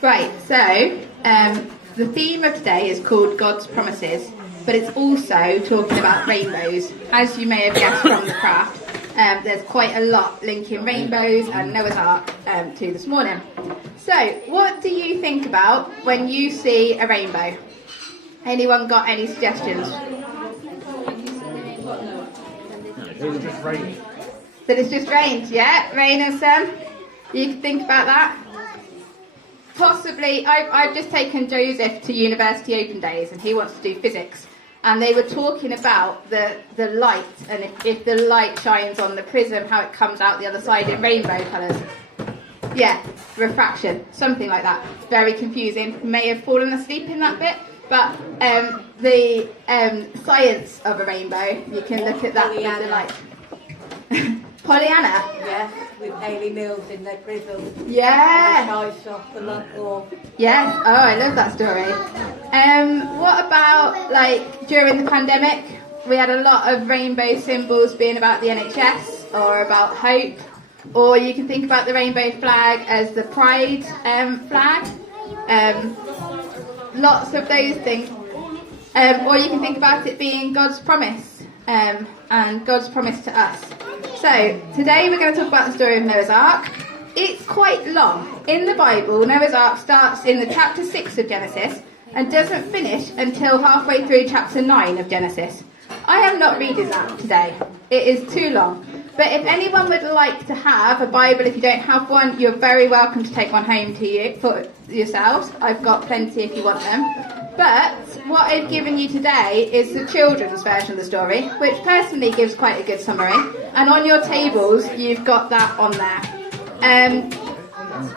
Right, so the theme of today is called God's Promises, but it's also talking about rainbows. As you may have guessed from the craft, there's quite a lot linking rainbows and Noah's Ark to this morning. So, what do you think about when you see a rainbow? Anyone got any suggestions? It's just rain. That it's just rained, yeah? Rain and sun? You can think about that? Possibly, I've just taken Joseph to University Open Days and he wants to do physics. And they were talking about the light, and if the light shines on the prism, how it comes out the other side in rainbow colours. Yeah, refraction, something like that. Very confusing. May have fallen asleep in that bit, but the science of a rainbow, you can look at that with the light. Pollyanna? Yeah, with Hayley Mills in their prism. Yeah. The shy shop, the luck. Yes. Oh, I love that story. What about, like, during the pandemic, we had a lot of rainbow symbols being about the NHS or about hope, or you can think about the rainbow flag as the pride flag. Lots of those things. Or you can think about it being God's promise and God's promise to us. So, today we're going to talk about the story of Noah's Ark. It's quite long. In the Bible, Noah's Ark starts in the chapter 6 of Genesis and doesn't finish until halfway through chapter 9 of Genesis. I am not reading that today. It is too long. But if anyone would like to have a Bible, if you don't have one, you're very welcome to take one home to you for yourselves. I've got plenty if you want them. But what I've given you today is the children's version of the story, which personally gives quite a good summary. And on your tables, you've got that on there.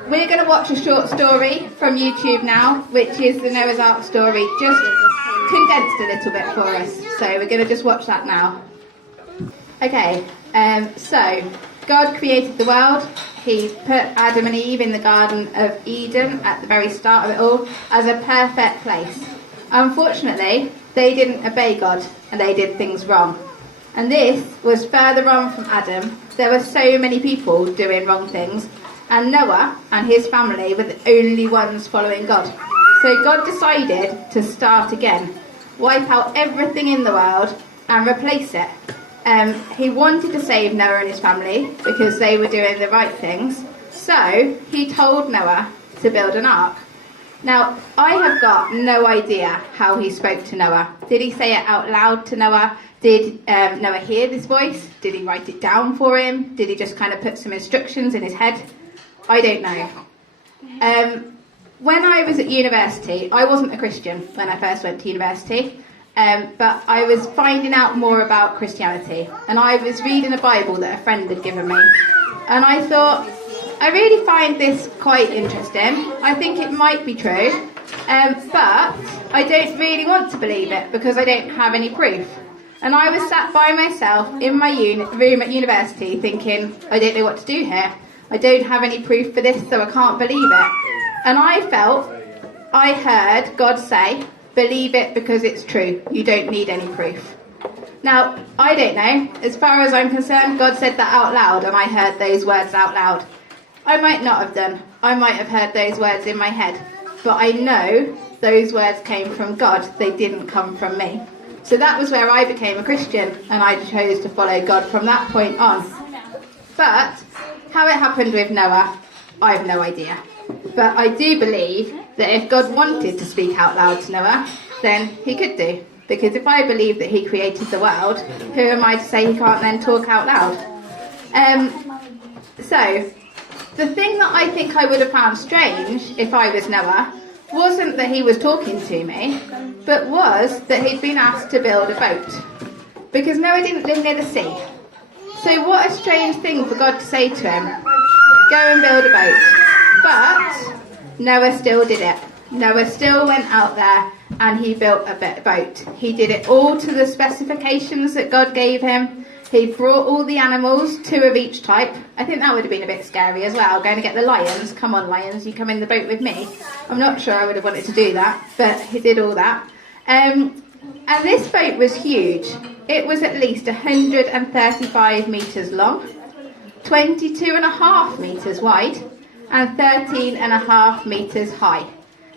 We're going to watch a short story from YouTube now, which is the Noah's Ark story, just condensed a little bit for us. So we're going to just watch that now. Okay, so God created the world. He put Adam and Eve in the Garden of Eden at the very start of it all as a perfect place. Unfortunately, they didn't obey God and they did things wrong. And this was further on from Adam. There were so many people doing wrong things, and Noah and his family were the only ones following God. So God decided to start again, wipe out everything in the world and replace it. He wanted to save Noah and his family because they were doing the right things. So he told Noah to build an ark. Now, I have got no idea how he spoke to Noah. Did he say it out loud to Noah? Did Noah hear this voice? Did he write it down for him? Did he just kind of put some instructions in his head? I don't know. When I was at university, I wasn't a Christian when I first went to university. But I was finding out more about Christianity, and I was reading a Bible that a friend had given me, and I thought, I really find this quite interesting. I think it might be true, but I don't really want to believe it because I don't have any proof. And I was sat by myself in my room at university thinking, I don't know what to do here. I don't have any proof for this, so I can't believe it. And I felt, I heard God say, believe it because it's true. You don't need any proof. Now, I don't know. As far as I'm concerned, God said that out loud and I heard those words out loud. I might not have done. I might have heard those words in my head. But I know those words came from God. They didn't come from me. So that was where I became a Christian, and I chose to follow God from that point on. But how it happened with Noah, I have no idea. But I do believe that if God wanted to speak out loud to Noah, then he could do. Because if I believe that he created the world, who am I to say he can't then talk out loud? So, the thing that I think I would have found strange if I was Noah wasn't that he was talking to me, but was that he'd been asked to build a boat. Because Noah didn't live near the sea. So what a strange thing for God to say to him, go and build a boat. But Noah still did it. Noah still went out there and he built a boat. He did it all to the specifications that God gave him. He brought all the animals, 2 of each type. I think that would have been a bit scary as well, going to get the lions. Come on, lions, you come in the boat with me. I'm not sure I would have wanted to do that, but he did all that. And this boat was huge. It was at least 135 metres long, 22.5 metres wide, and 13.5 metres high.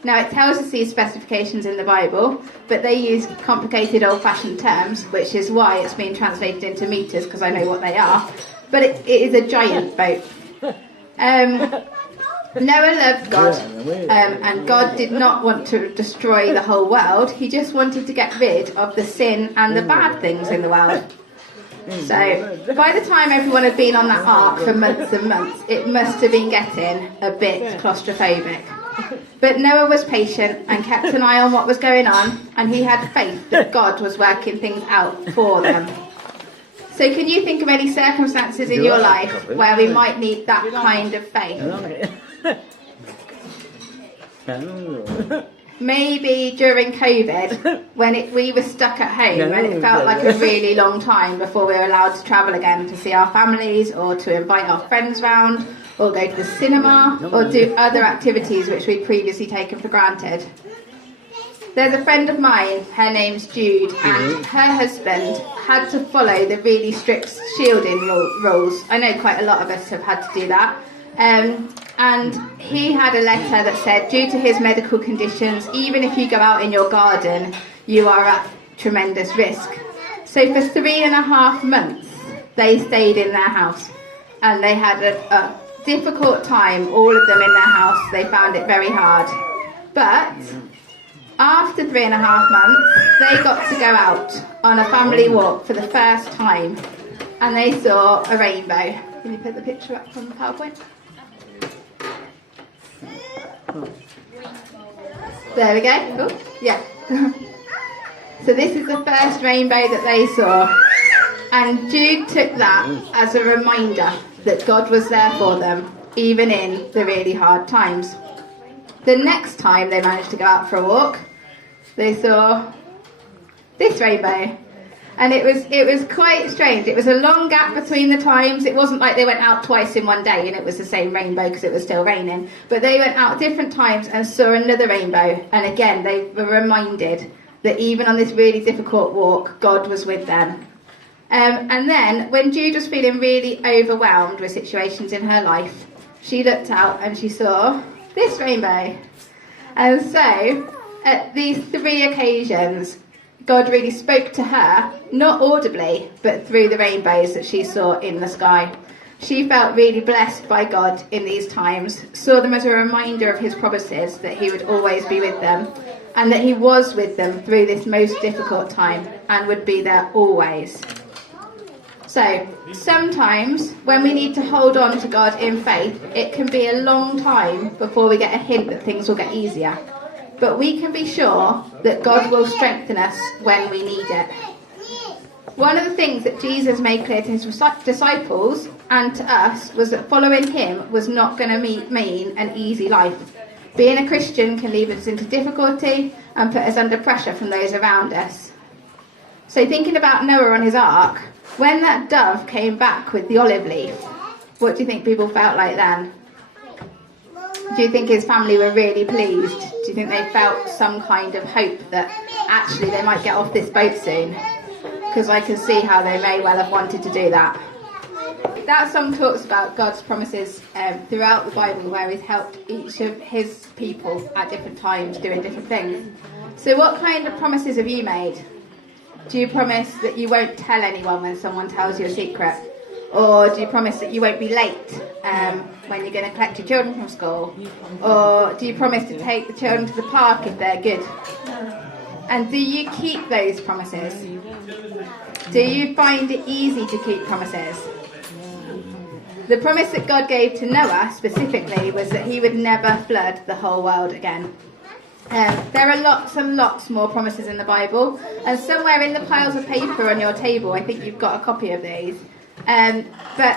Now it tells us these specifications in the Bible, but they use complicated old-fashioned terms, which is why it's been translated into metres, because I know what they are. But it is a giant boat. Noah loved God, and God did not want to destroy the whole world. He just wanted to get rid of the sin and the bad things in the world. So by the time everyone had been on that ark for months and months, it must have been getting a bit claustrophobic. But Noah was patient and kept an eye on what was going on, and he had faith that God was working things out for them. So can you think of any circumstances in your life where we might need that kind of faith? Maybe during COVID, when we were stuck at home and it felt like a really long time before we were allowed to travel again to see our families or to invite our friends round or go to the cinema or do other activities which we'd previously taken for granted. There's a friend of mine, her name's Jude, and her husband had to follow the really strict shielding rules. I know quite a lot of us have had to do that. And he had a letter that said, due to his medical conditions, even if you go out in your garden, you are at tremendous risk. So for 3.5 months, they stayed in their house. And they had a difficult time, all of them in their house. They found it very hard. But after 3.5 months, they got to go out on a family walk for the first time. And they saw a rainbow. Can you put the picture up on the PowerPoint? There we go. Oh, yeah. So this is the first rainbow that they saw. And Jude took that as a reminder that God was there for them, even in the really hard times. The next time they managed to go out for a walk, they saw this rainbow. And it was quite strange. It was a long gap between the times. It wasn't like they went out twice in one day and it was the same rainbow because it was still raining. But they went out different times and saw another rainbow. And again, they were reminded that even on this really difficult walk, God was with them. And then, when Jude was feeling really overwhelmed with situations in her life, she looked out and she saw this rainbow. And so, at these 3 occasions, God really spoke to her, not audibly, but through the rainbows that she saw in the sky. She felt really blessed by God in these times, saw them as a reminder of his promises that he would always be with them, and that he was with them through this most difficult time, and would be there always. So, sometimes, when we need to hold on to God in faith, it can be a long time before we get a hint that things will get easier. But we can be sure that God will strengthen us when we need it. One of the things that Jesus made clear to his disciples and to us was that following him was not going to mean an easy life. Being a Christian can lead us into difficulty and put us under pressure from those around us. So thinking about Noah on his ark, when that dove came back with the olive leaf, what do you think people felt like then? Do you think his family were really pleased? Do you think they felt some kind of hope that actually they might get off this boat soon? Because I can see how they may well have wanted to do that. That song talks about God's promises throughout the Bible, where he's helped each of his people at different times doing different things. So what kind of promises have you made? Do you promise that you won't tell anyone when someone tells you a secret? Or do you promise that you won't be late when you're going to collect your children from school? Or do you promise to take the children to the park if they're good? And do you keep those promises? Do you find it easy to keep promises? The promise that God gave to Noah specifically was that he would never flood the whole world again. There are lots and lots more promises in the Bible, and somewhere in the piles of paper on your table, I think you've got a copy of these. But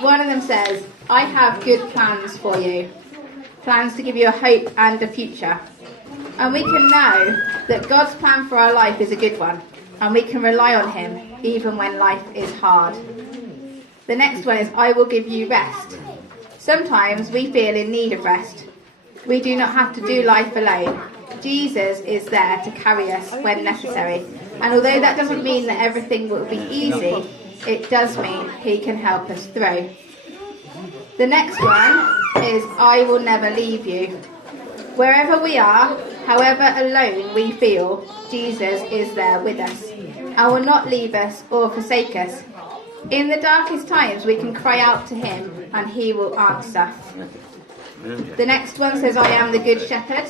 one of them says, I have good plans for you. Plans to give you a hope and a future. And we can know that God's plan for our life is a good one. And we can rely on him even when life is hard. The next one is, I will give you rest. Sometimes we feel in need of rest. We do not have to do life alone. Jesus is there to carry us when necessary. And although that doesn't mean that everything will be easy, it does mean he can help us through. The next one is I will never leave you. Wherever we are, however alone we feel, Jesus is there with us and will not leave us or forsake us. In the darkest times we can cry out to him and he will answer. The next one says, I am the good shepherd.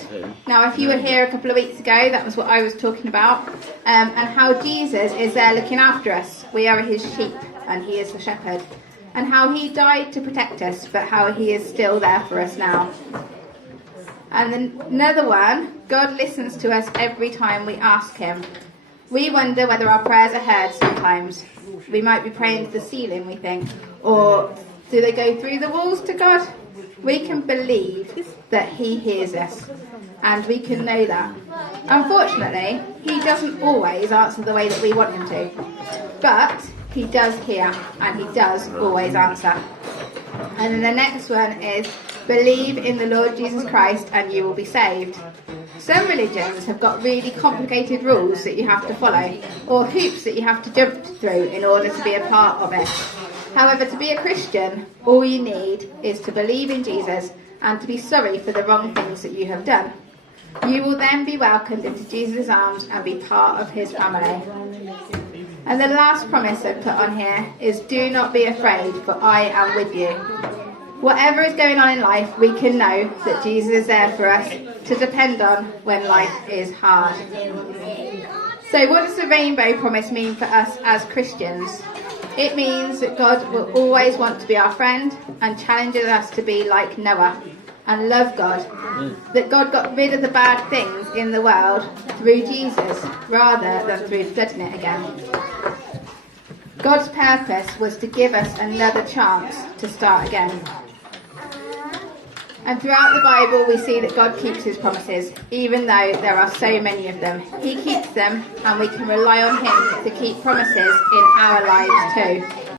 Now, if you were here a couple of weeks ago, that was what I was talking about, and how Jesus is there looking after us. We are his sheep, and he is the shepherd. And how he died to protect us, but how he is still there for us now. And then another one, God listens to us every time we ask him. We wonder whether our prayers are heard sometimes. We might be praying to the ceiling, we think, or do they go through the walls to God? We can believe that he hears us, and we can know that. Unfortunately, he doesn't always answer the way that we want him to, but he does hear, and he does always answer. And then the next one is, believe in the Lord Jesus Christ and you will be saved. Some religions have got really complicated rules that you have to follow, or hoops that you have to jump through in order to be a part of it. However, to be a Christian, all you need is to believe in Jesus and to be sorry for the wrong things that you have done. You will then be welcomed into Jesus' arms and be part of his family. And the last promise I've put on here is, do not be afraid, for I am with you. Whatever is going on in life, we can know that Jesus is there for us to depend on when life is hard. So what does the rainbow promise mean for us as Christians? It means that God will always want to be our friend and challenges us to be like Noah and love God. That God got rid of the bad things in the world through Jesus rather than through flooding it again. God's purpose was to give us another chance to start again. And throughout the Bible we see that God keeps his promises, even though there are so many of them. He keeps them, and we can rely on him to keep promises in our lives too.